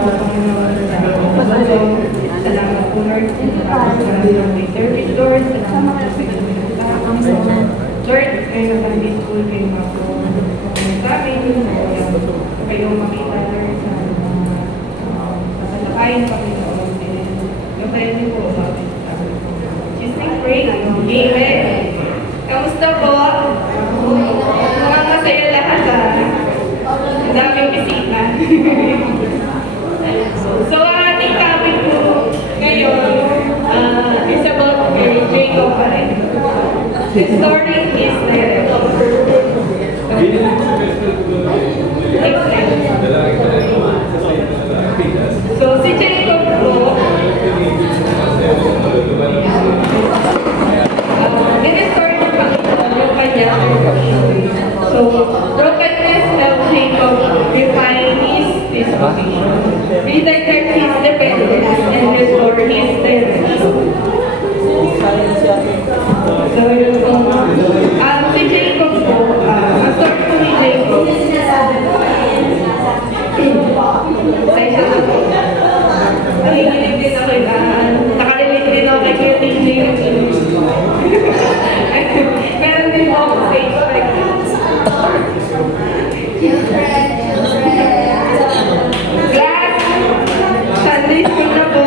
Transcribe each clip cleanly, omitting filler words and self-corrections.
po, Panginoon. Salamat po, Lord. Salamat po ng may service, Lord. Salamat po sa inyo. Lord, kayo na Sunday school, kayo nga po sa amin. Kayo makita, Lord, sa sasalakayin, Panginoon. Yung tayo niyo po sa amin. Jesus name pray. Amen. Kamusta po? Mga masaya lahat, ha? Ang daming bisita. So, ang ating topic po ngayon is about Jacob pa rin. The story is there. So, si Jacob po, in-story ng Panginoon yung kanya. So, brokenness helped Jacob refine his disposition, redirect his dependence, and restore his stability. So, yun po. Si Jacob po, ang story po ni Jacob, ay siya na po. Nanginginig din ako nakarelate din ako kay Kuya TJ. Meron din po ako stage fright. Class! Sunday school na po.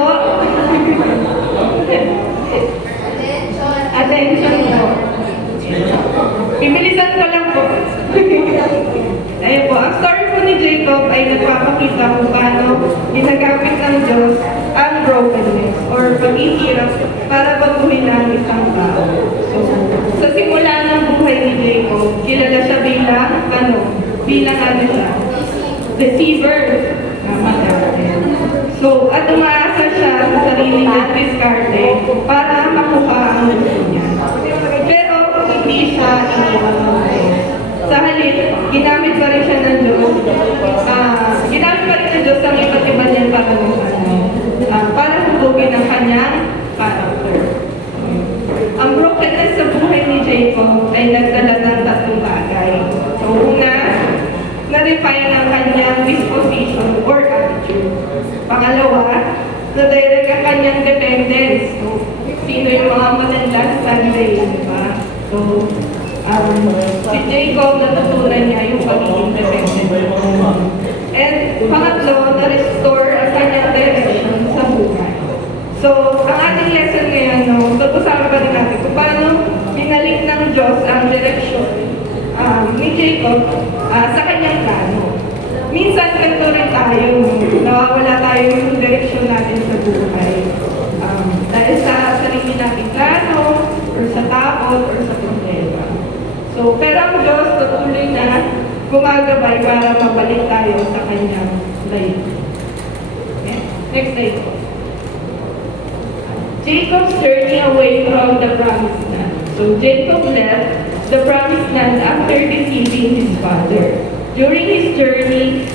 Attention po. Bibilisan ko lang po. Ayun po, ang story po ni Jacob ay nagpapakita kung paano ginagamit ng Diyos ang brokenness or paghihirap para baguhin ang isang tao. So, sa simula ng buhay ni Jacob, kilala siya bilang siya? Deceiver. So, at umaasa siya sa sarili niyang diskarte para makuha ang gusto niya. Pero, hindi siya iniwan ng Diyos. Sa halip, ginamit pa rin siya ng Diyos. Ginamit pa rin ng Diyos ang iba't iba niyang pananampalataya para hubugin ang kanyang character. Ang brokenness sa buhay ni Jacob ay nagdala ng tatlong bagay. So, una, na-refine ang kanyang disposition or attitude. Pangalawa, na-direct ang kanyang dependence. So, sino yung mga madalas Sunday, diba? So, si Jacob, natutunan niya yung pagiging dependent. And pangatlo, na-restore ang kanyang direction sa buhay. So, ang ating lesson ngayon, pag-usapan pa rin natin kung paano binalik ng Diyos ang direction ni Jacob sa kanyang plano. Minsan, ganito rin tayo, nawawala tayo yung direction natin sa buhay. Dahil sa sarili natin plano, or sa takot, or sa problema. So, pero ang Diyos patuloy na gumagabay para mabalik tayo sa kanyang life. Okay? Next slide po. Jacob's journey away from the promised land. So, Jacob left the promised land after deceiving his father. During his journey,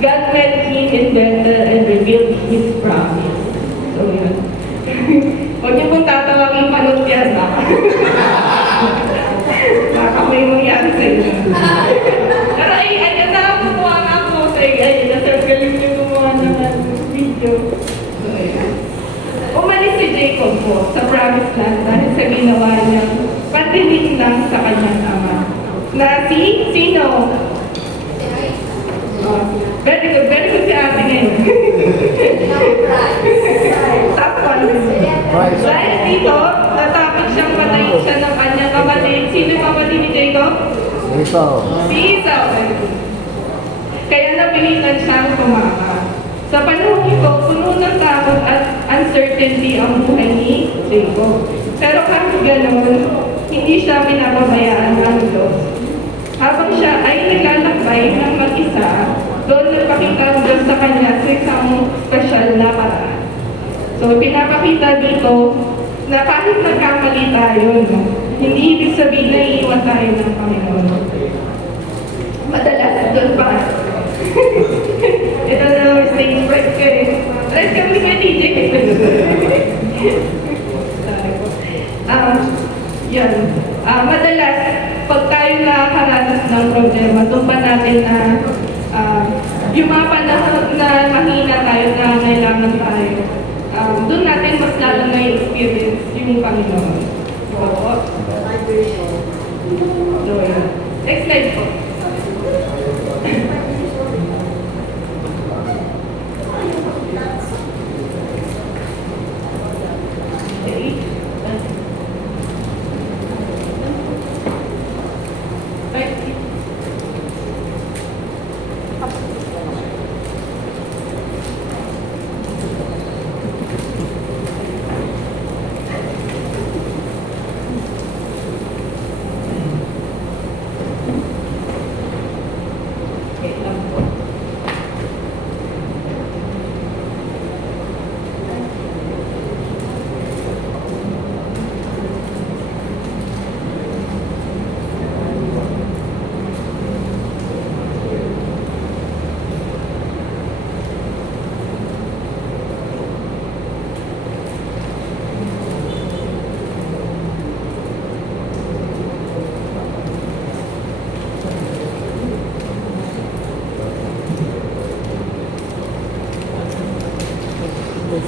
God met him in Bethel and revealed his promise. So, yun. Huwag niyo pong tatawagin panot yan, ha? Baka may mangyari sa inyo. Pero ay, nakakuha nga po sa nasagaling niyo gumawa ng video. So, yun. Umalis si Jacob po sa promised land dahil sa ginawa niya patinig lang sa kanyang ama. Na sino? Very good si ate ngayon. Top one. Dahil dito, natapos siyang patayin siya ng kanyang kapatid. Sino yung kapatid ni Jacob? Esau. Si Esau. Kaya napilitan siyang tumama. Sa panahon ito, puno ng takot at uncertainty ang buhay ni Jacob. Pero kahit ganoon, hindi siya pinababayaan ng Diyos. Habang siya ay naglalakbay ng mag-isa, doon nagpakita ang Diyos sa kanya sa isang special na paraan. So, pinapakita dito na kahit nagkamali tayo, hindi ibig sabihin na iiwan tayo ng Panginoon. Madalas, doon pa. Ito na mistake break ka eh. Let's come with my DJ. Yan. Madalas, pag tayo nakakaranas ng problema, doon pa natin na yung mga panahon na mahina tayo, nangangailangan tayo, doon natin mas lalo na experience yung Panginoon. So, yun. Next slide po.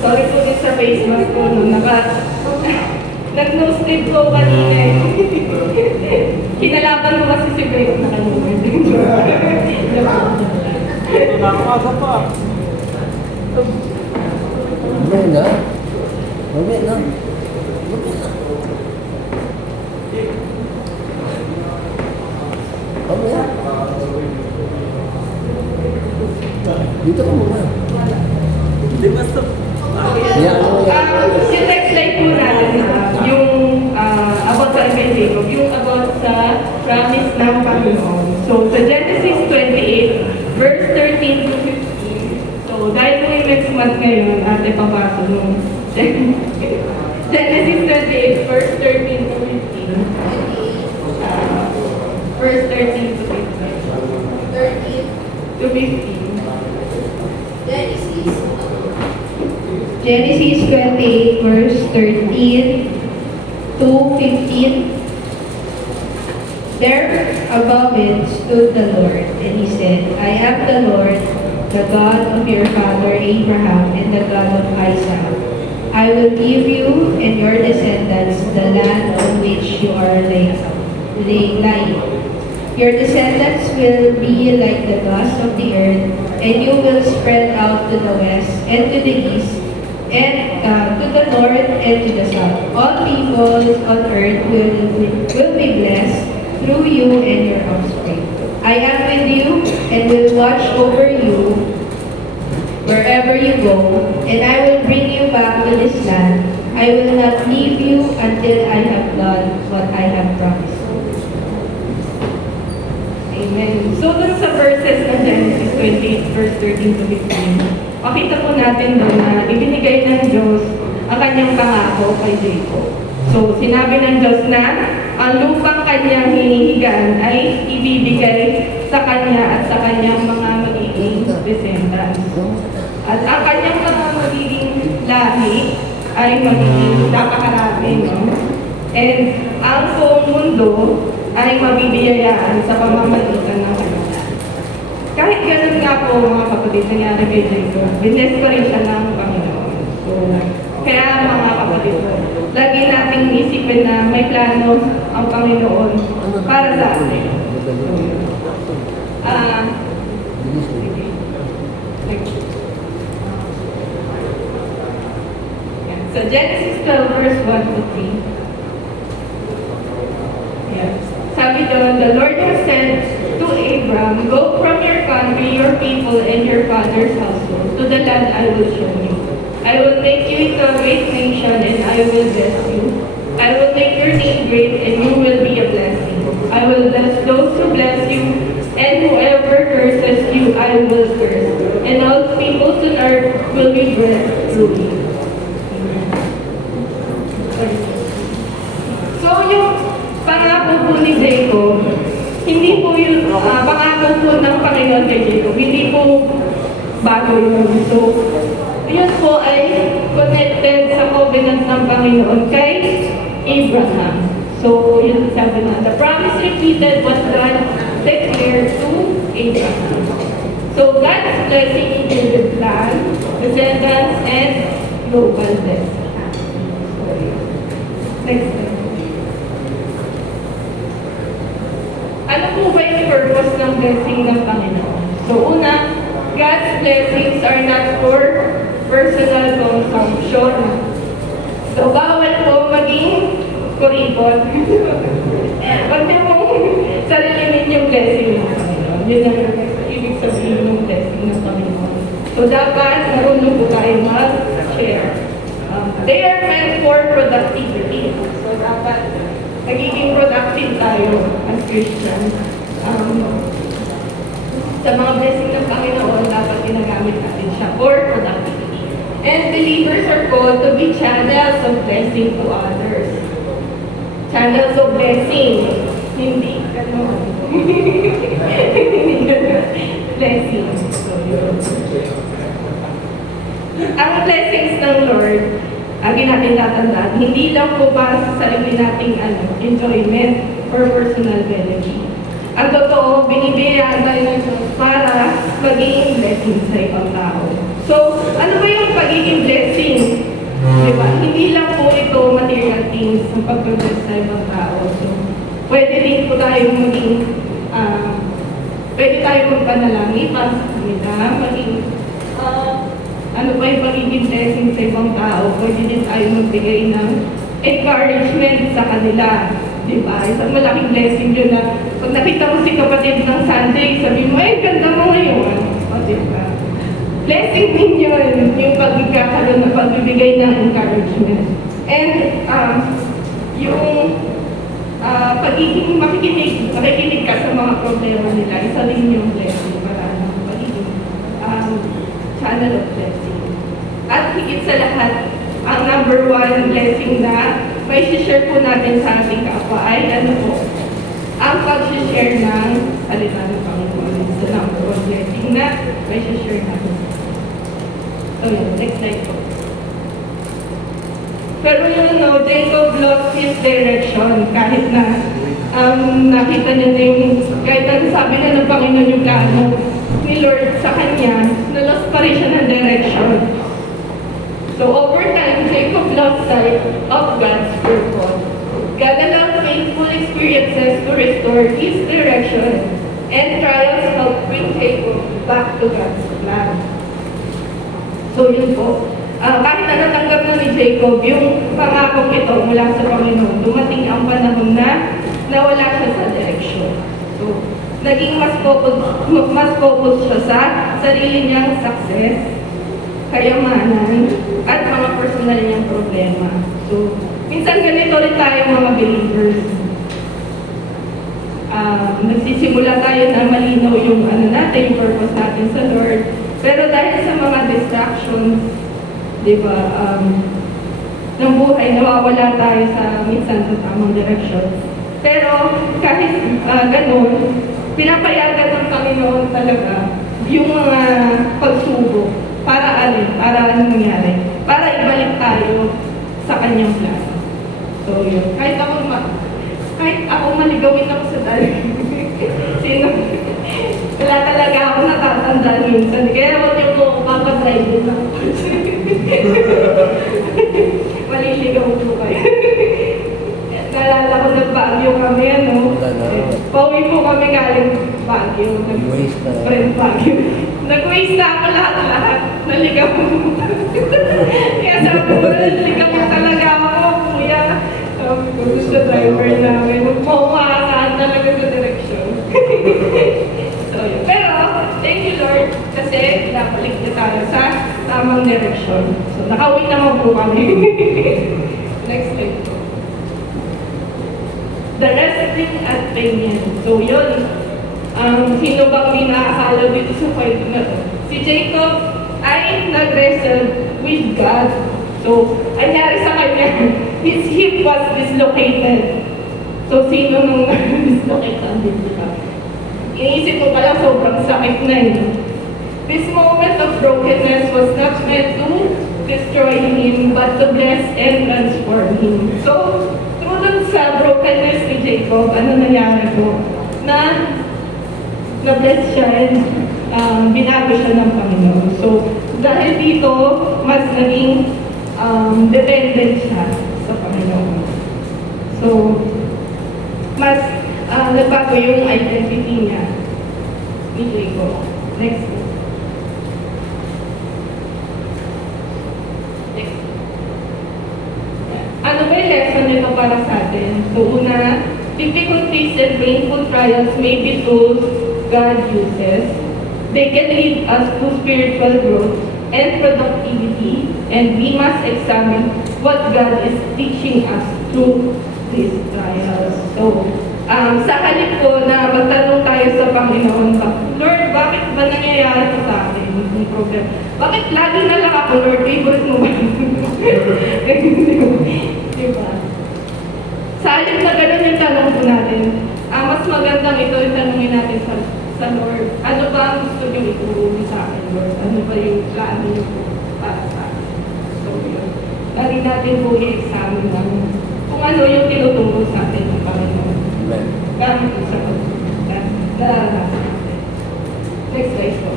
Sorry po din sa face mask ko, no? Nag-nose ko kanina eh. Kinalaban mo kasi si Beck na kanina. Nakakasa pa. Mamaya na. Mamaya na. Mamaya. Dito ka muna. Di basta. Yung next slide po natin, yung about sa kay Jacob, yung about sa promise ng Panginoon. So, sa Genesis 28, verse 13 to 15. So, dahil po yung next month ngayon, ate papasok nung Genesis 28, verse 13 to 15. Verse 13 to 15. 13, To 15. Genesis 28, verse 13 to 15. There above it stood the Lord, and he said, I am the Lord, the God of your father Abraham, and the God of Isaac. I will give you and your descendants the land on which you are lying. Your descendants will be like the dust of the earth, and you will spread out to the west and to the east, and to the north and to the south. All peoples on earth will be blessed through you and your offspring. I am with you and will watch over you wherever you go, and I will bring you back to this land. I will not leave you until I have done what I have promised. Amen. So, dun sa verses ng Genesis 28, verse 13 to 15, makita po natin doon na ibinigay ng Diyos ang kanyang pangako kay Jacob. So, sinabi ng Diyos na ang lupang kanyang hinihigaan ay ibibigay sa kanya at sa kanyang mga magiging descendants. At ang kanyang mga magiging lahi ay magiging napakarami. No? And ang buong mundo ay mabibiyayaan sa pamamagitan ng kanila. Kahit ganun nga po mga kapatid, nangyari kay Jacob, binless pa rin siya ng Panginoon. So, kaya mga kapatid, lagi nating isipin na may plano ang Panginoon para sa atin. So, Genesis 12 verse 1 to 3. Yes. Sabi doon, the Lord has said to Abram, go from your country, your people, and your father's household to the land I will show you. I will make you into a great nation, and I will bless you. I will make your name great, and you will be a blessing. I will bless those who bless you, and whoever curses you, I will curse. And all peoples on earth will be blessed through you. So, yung pangako po ni Jacob, hindi po yung pangako po ng Panginoon kay Jacob, hindi po bago yun. So, yun po ay connected sa covenant ng Panginoon kay Abraham. So, yun sabi na, the promise repeated what God declared to Abraham. So, God's blessing included clan, descendants, and global blessing. Next slide. Ano po ba yung purpose ng blessing ng Panginoon? So una, God's blessings are not for personal consumption. So bawal po maging kuripot. Huwag niyo pong sarilinin yung blessing ng Panginoon. Yun ang ibig sabihin ng blessing ng Panginoon. So dapat marunong po tayo mag-share. They are meant for productivity. So dapat nagiging productive tayo as Christians. Sa mga blessing ng Panginoon, dapat ginagamit natin siya for productivity. And believers are called to be channels of blessing to others. Channels of blessing. Hindi gano'n. Hindi gano'n. Blessing. So, yun. Ang blessings ng Lord, lagi natin tatandaan, hindi lang po para sa sarili nating enjoyment or personal benefit. Ang totoo, binibigyan tayo ng Diyos para maging blessing sa ibang tao. So, ano ba yung pagiging blessing? Diba? Hindi lang po ito material things ang pag-bless sa ibang tao. So, pwede din po tayo maging, pwede tayo magpanalangin para sa kanila, maging, ano ba yung pagiging blessing sa ibang tao? Pwede din tayo magbigay ng encouragement sa kanila. Diba? Isang malaking blessing yun na pag nakita mo si kapatid ng Sunday, sabi mo, ay, ganda mo ngayon. O, diba? Blessing din yun, yung pagkakaroon na pagbibigay ng encouragement. And yung pagiging makikinig ka sa mga problema nila, isa rin yung blessing para pagiging channel of blessing. At higit sa lahat, ang number one blessing na may share po natin sa ating kapwa ay ano po, ang pag-share ng salita ng Panginoon. So, number one blessing na may share natin. So, yun, next slide po. Pero yun, no, Jacob lost his direction kahit na nakita niya na yung, kahit na sabi na ng Panginoon yung plano ni Lord sa kanya, na-lost pa rin siya ng direction. So over time, Jacob lost sight of God's purpose. God allowed painful experiences to restore his direction, and trials helped bring Jacob back to God's plan. So yun po. Kahit na natanggap na ni Jacob yung pangakong ito mula sa Panginoon, dumating ang panahon na nawala siya sa direksyon. So, naging mas focus siya sa sarili niyang success, kayamanan, at mga personal niyang problema. So, minsan ganito rin tayo mga believers. Nagsisimula tayo na malinaw yung natin, yung purpose natin sa Lord. Pero dahil sa mga distractions, di ba, ng buhay, nawawala tayo sa minsan sa tamang direksyon. Pero kahit ganun, pinapayagan ng Panginoon talaga yung mga pagsubok para ano nangyari? Para ibalik tayo sa kanyang plano. So yun, kahit ako maligawin ako sa dali. Sino? Wala talaga ako natatandaan minsan. Kaya huwag niyo po papadrive din ako. Maliligaw po kayo. Naalala ko nag-Baguio kami, ano? Pauwi po kami galing Baguio. Friend Baguio. Nag-waste na ako lahat-lahat. Naligaw ko. Kaya sabi ko, naligaw ko talaga ako, kuya. Sabi ko, gusto driver namin. Magpahumakaan talaga sa direksyon. So, yun. Pero, thank you Lord, kasi pinapalik na tayo sa tamang direksyon. So, nakauwi naman po kami. Next slide po. The resting at Peniel. So, yun. Sino bang di nakakala dito sa kwento na to? Si Jacob ay nag-wrestle with God. So, anyari sa kanya, his hip was dislocated. So, sino nung dislocate ang dito ka? Iniisip mo pala sobrang sakit na yun. This moment of brokenness was not meant to destroy him, but to bless and transform him. So, through dun sa brokenness ni Jacob, ano nangyari po? Na-bless siya and binago siya ng Panginoon. So, the mas naging dependent siya sa Panginoon. So, mas nagbago yung identity niya ni Jacob. Next. Next. Ano ba yung lesson nito para sa atin? So, una, difficulties and painful trials may be tools God uses. They can lead us to spiritual growth and productivity, and we must examine what God is teaching us through these trials. So, sa halip po na magtanong tayo sa Panginoon, Lord, bakit ba nangyayari ito sa akin? Yung problem. Bakit lagi na lang ako, Lord? Favorite mo ba? Diba? Sa halip na ganun yung tanong po natin, mas magandang ito yung tanongin natin sa Lord. Ano ba ang gusto niyo ituro sa akin, Lord? Ano ba yung plano niyo po para sa akin? So, yun. Lagi natin po i-examine kung ano yung tinuturo sa atin ng Panginoon. Amen. Gamit po sa naranasan natin. Next slide po.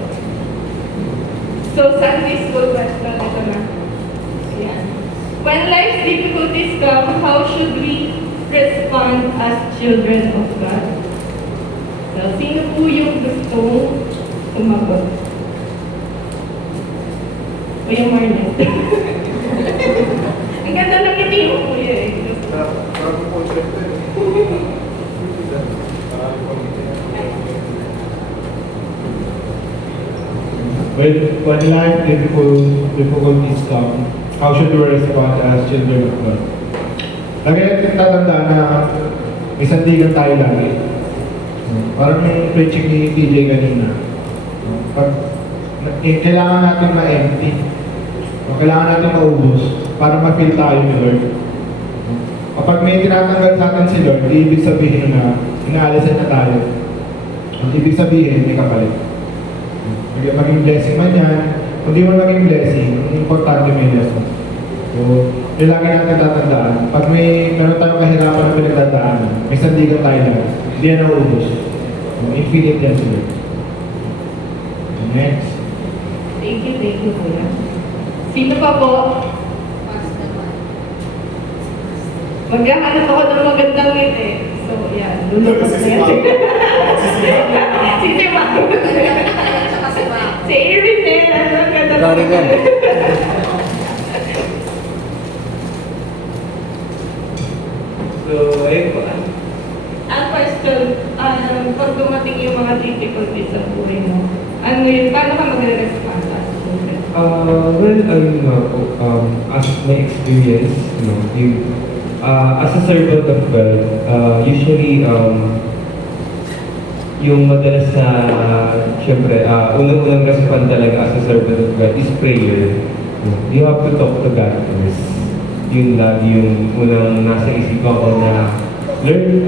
So, Sunday school question, ito na. Ayan. When life's difficulties come, how should we respond as children of God? So, sino po yung gustong sumagot? O yung Marnet? Ang ganda ng ngiti mo po yun. When life difficulties come, how should we respond as children of God? Lagi natin tatandaan na may sandigan tayo lagi. Parang yung preaching ni PJ kanina. Pag kailangan natin ma-empty. Kailangan natin maubos para ma-feel tayo ni Lord. Kapag may tinatanggal sa atin si Lord, ibig sabihin na inaalisan na tayo. Ibig sabihin, may kapalit. Maging blessing man yan, kung di mo maging blessing, importante may lesson. So, yung lagi natin tatandaan, pag meron tayong kahirapan na pinagdadaanan, may sandigan tayo lang, hindi yan naubos. So, infinite yan sila. Next. Thank you, Kuya. Sino pa po? Maghahanap ako ng magandang ngiti. So, yan. Lulubos na yan. Si Tima. Si Erin eh. Ang ganda ng Sorry, gan. So, ayun po. Ang question, pag dumating yung mga difficulties sa buhay mo, ano yun, paano ka magre-respond as children? Well, ayun nga po, as my experience, as a servant of God, usually, yung madalas na, syempre, unang-unang respond talaga as a servant of God is prayer. You have to talk to God first. Yun lagi yung unang nasa isipan ko na, Lord,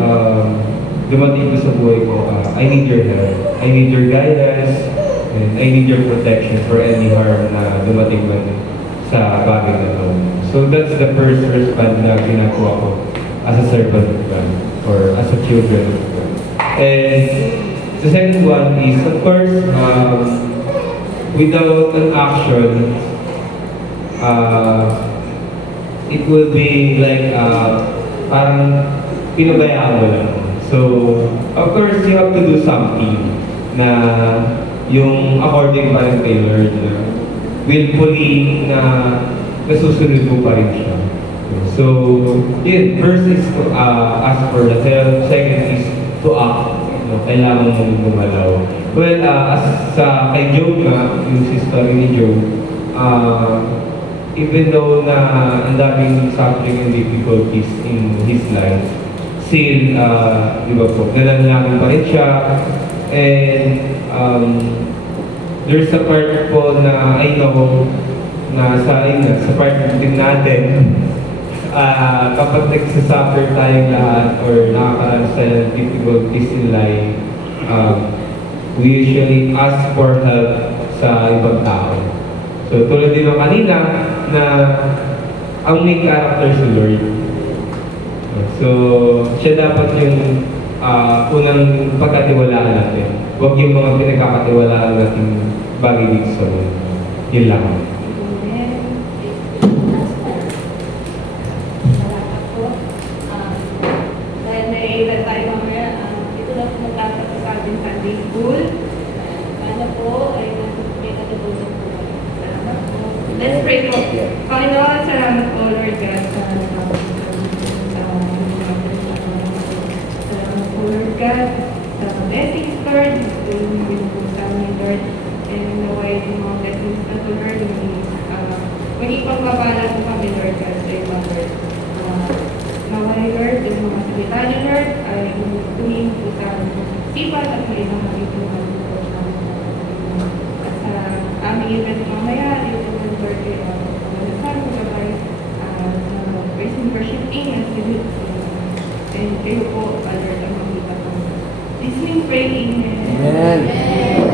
dumating ko sa buhay ko, I need your help, I need your guidance, and I need your protection for any harm na dumating man sa bagay na to. So that's the first response na ginagawa ko as a servant of God or as a children of God. And the second one is, of course, without an action, it will be like parang pinabayaan mo lang. So, of course, you have to do something na yung according pa rin kay Lord na willfully na nasusunod mo pa rin siya. So, yun, first is to ask for the help. Second is to act. Kailangan mong gumalaw. Well, as sa kay Job nga, yung sister ni Job, even though na ang daming suffering and difficulties in his life, still, di ba po, nananalangin pa rin siya. And there's a part po na I know na sa part din natin, kapag nagsasuffer tayong lahat or nakakaranas tayo ng difficulties in life, we usually ask for help sa ibang tao. So tulad din ng kanina na ang main character si Lord. So siya dapat yung unang pagkatiwalaan natin. Huwag yung mga pinagkakatiwalaan natin bagay dito sa mundo. Yun lang. Amen. Let's pray po. Panginoon, salamat po, Lord God, salamat po, Lord God, sa blessings, Lord. Tulungan po sa amin, Lord. And naway yung mga blessings na to, Lord, maging pagpapala po kami, Lord God, sa iba, Lord. Naway, Lord, yung mga salita niyo, Lord, ay tumingin po sa sipat at may mga ito po sa amin. At sa aming event mamaya, ito po, Lord, kayo, pagkakalasal, magkabay, sa praise and worship team, as you do. And kayo po, Lord, ang makita po. This we pray, Amen. Amen.